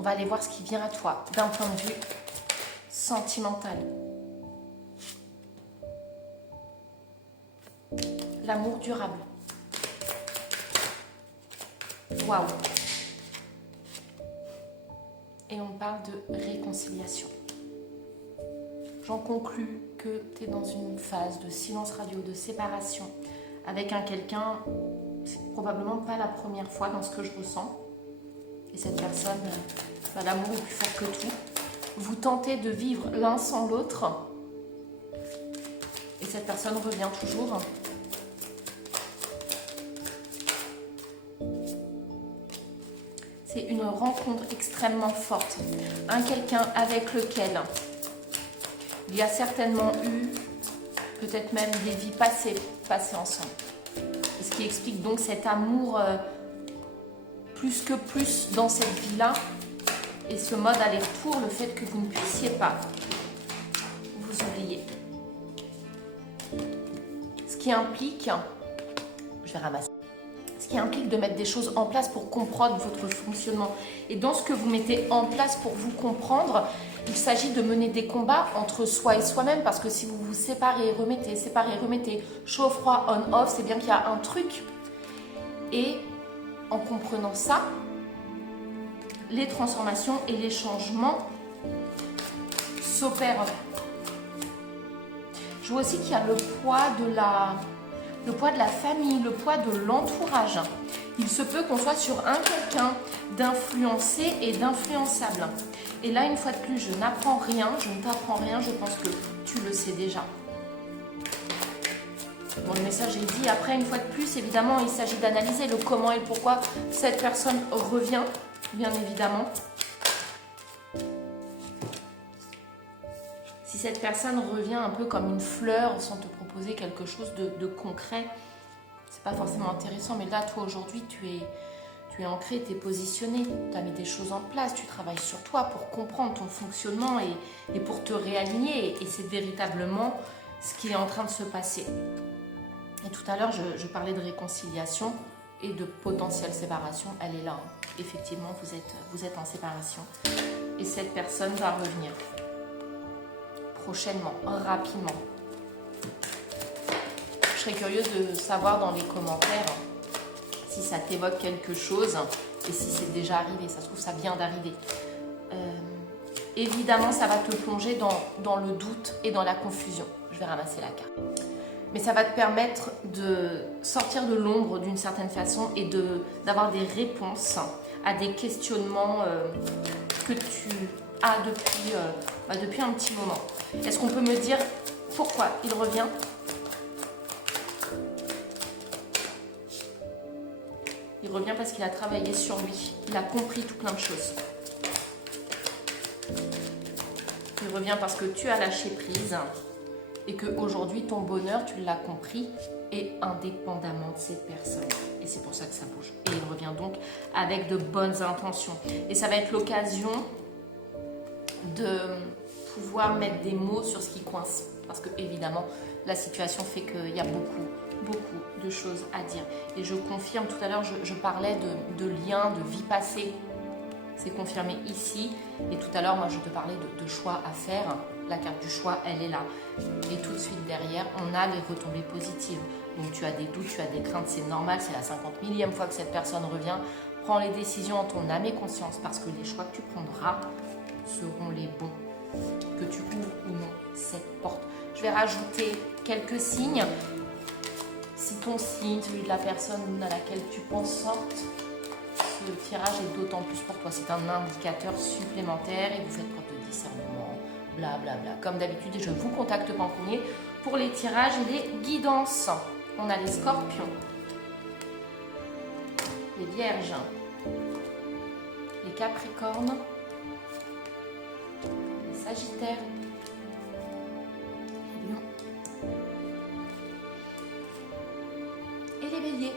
on va aller voir ce qui vient à toi d'un point de vue sentimental. L'amour durable. Waouh. Et on parle de réconciliation. J'en conclus que tu es dans une phase de silence radio, de séparation avec un quelqu'un, c'est probablement pas la première fois dans ce que je ressens. Et cette personne, l'amour est plus fort que tout. Vous tentez de vivre l'un sans l'autre. Et cette personne revient toujours. C'est une rencontre extrêmement forte. Un quelqu'un avec lequel il y a certainement eu, peut-être même des vies passées ensemble. Et ce qui explique donc cet amour plus que plus dans cette vie-là. Et ce mode aller-retour, le fait que vous ne puissiez pas vous oublier. Ce qui implique, je vais ramasser, ce qui implique de mettre des choses en place pour comprendre votre fonctionnement. Et dans ce que vous mettez en place pour vous comprendre, il s'agit de mener des combats entre soi et soi-même, parce que si vous vous séparez, remettez, chaud, froid, on-off, c'est bien qu'il y a un truc. Et en comprenant ça, les transformations et les changements s'opèrent. Je vois aussi qu'il y a le poids de la famille, le poids de l'entourage. Il se peut qu'on soit sur un quelqu'un d'influencé et d'influençable. Et là, une fois de plus, je n'apprends rien, je ne t'apprends rien, je pense que tu le sais déjà. Bon, le message est dit. Après, une fois de plus, évidemment, il s'agit d'analyser le comment et le pourquoi cette personne revient, bien évidemment. Si cette personne revient un peu comme une fleur sans te proposer quelque chose de concret, c'est pas forcément intéressant. Mais là, toi, aujourd'hui, tu es ancré, tu es positionné, tu as mis des choses en place, tu travailles sur toi pour comprendre ton fonctionnement et pour te réaligner. Et c'est véritablement ce qui est en train de se passer. Et tout à l'heure, je parlais de réconciliation et de potentielle séparation. Elle est là. Effectivement, vous êtes en séparation. Et cette personne va revenir. Prochainement, rapidement. Je serais curieuse de savoir dans les commentaires si ça t'évoque quelque chose et si c'est déjà arrivé. Ça se trouve, ça vient d'arriver. Évidemment, ça va te plonger dans le doute et dans la confusion. Je vais ramasser la carte. Mais ça va te permettre de sortir de l'ombre d'une certaine façon et d'avoir des réponses à des questionnements que tu as depuis un petit moment. Est-ce qu'on peut me dire pourquoi il revient ? Il revient parce qu'il a travaillé sur lui. Il a compris tout plein de choses. Il revient parce que tu as lâché prise et qu'aujourd'hui, ton bonheur, tu l'as compris, est indépendamment de cette personne. Et c'est pour ça que ça bouge. Et il revient donc avec de bonnes intentions. Et ça va être l'occasion de pouvoir mettre des mots sur ce qui coince. Parce que, évidemment, la situation fait qu'il y a beaucoup de choses à dire. Et je confirme, tout à l'heure, je parlais de liens, de vie passée. C'est confirmé ici. Et tout à l'heure, moi, je te parlais de choix à faire. La carte du choix, elle est là. Et tout de suite derrière, on a les retombées positives. Donc, tu as des doutes, tu as des craintes, c'est normal. C'est la 50 millième fois que cette personne revient. Prends les décisions en ton âme et conscience parce que les choix que tu prendras seront les bons. Que tu ouvres ou non cette porte. Je vais rajouter quelques signes. Si ton signe, celui de la personne à laquelle tu penses sorte, le tirage est d'autant plus pour toi. C'est un indicateur supplémentaire et vous faites preuve de discernement, blablabla. Comme d'habitude, je vous contacte pas en premier pour les tirages et les guidances. On a les scorpions, les vierges, les capricornes, les sagittaires, les lions et les béliers.